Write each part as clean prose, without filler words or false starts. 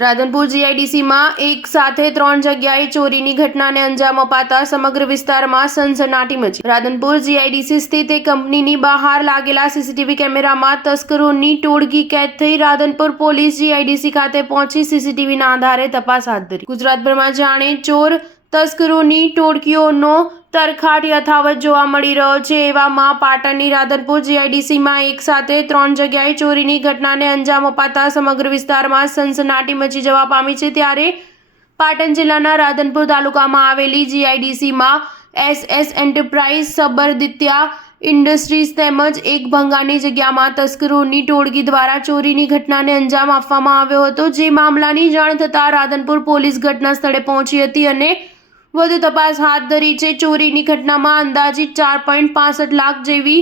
રાધનપુર જીઆઈડીસીમાં એક સાથે 3 જગ્યાએ ચોરીની ઘટનાને અંજામ અપાતા સમગ્ર વિસ્તારમાં સનસનાટી મચી। રાધનપુર જીઆઈડીસી સ્થિત એક કંપનીની બહાર લાગેલા સીસીટીવી કેમેરામાં તસ્કરોની ટોળકી કેદ થઈ। રાધનપુર પોલીસ જીઆઈડીસી ખાતે પહોંચી સીસીટીવીના આધારે તપાસ હાથ ધરી। ગુજરાતભરમાં જાણે ચોર તસ્કરોની ટોળકીઓનો તરખાટ યથાવત જોવા મળી રહ્યો છે। એવામાં પાટણની રાધનપુર જીઆઈડીસીમાં એક સાથે 3 જગ્યાએ ચોરીની ઘટનાને અંજામ અપાતા સમગ્ર વિસ્તારમાં સનસનાટી મચી જવા પામી છે। ત્યારે પાટણ જિલ્લાના રાધનપુર તાલુકામાં આવેલી જીઆઈડીસીમાં એસએસ એન્ટરપ્રાઇઝ, સબરદિત્યા ઇન્ડસ્ટ્રીઝ તેમજ એક ભંગારની જગ્યામાં તસ્કરોની ટોળકી દ્વારા ચોરીની ઘટનાને અંજામ આપવામાં આવ્યો હતો। જે મામલાની જાણ થતાં રાધનપુર પોલીસ ઘટના સ્થળે પહોંચી હતી અને વધુ તપાસ હાથ ધરી છે। ચોરીની ઘટનામાં અંદાજિત 4.65 લાખ જેવી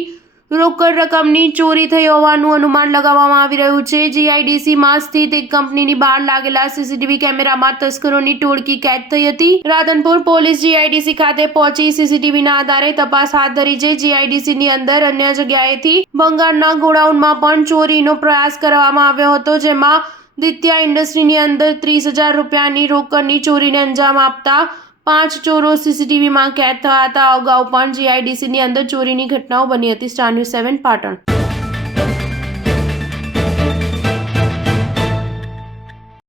રોકડ રકમની ચોરી થઈ હોવાનું અનુમાન લગાવવામાં આવી રહ્યું છે। જીઆઈડીસીમાં સ્થિત એક કંપનીની બહાર લાગેલા સીસીટીવી કેમેરામાં તસ્કરોની ટોળકી કેદ થઈ હતી। રાધનપુર પોલીસ જીઆઈડીસી ખાતે પહોંચી સીસીટીવીના આધારે તપાસ હાથ ધરી છે। જીઆઈડીસીની અંદર અન્ય જગ્યાએથી ભંગારના ગોડાઉનમાં પણ ચોરીનો પ્રયાસ કરવામાં આવ્યો હતો, જેમાં દિત્યા ઇન્ડસ્ટ્રીની અંદર 30,000 રૂપિયાની રોકડની ચોરીને અંજામ આપતા 5 ચોરો સીસીટીવીમાં કેદ થયા હતા। અગાઉ પણ જીઆઈડીસીની અંદર ચોરીની ઘટનાઓ બની હતી। Star news 7 Patan.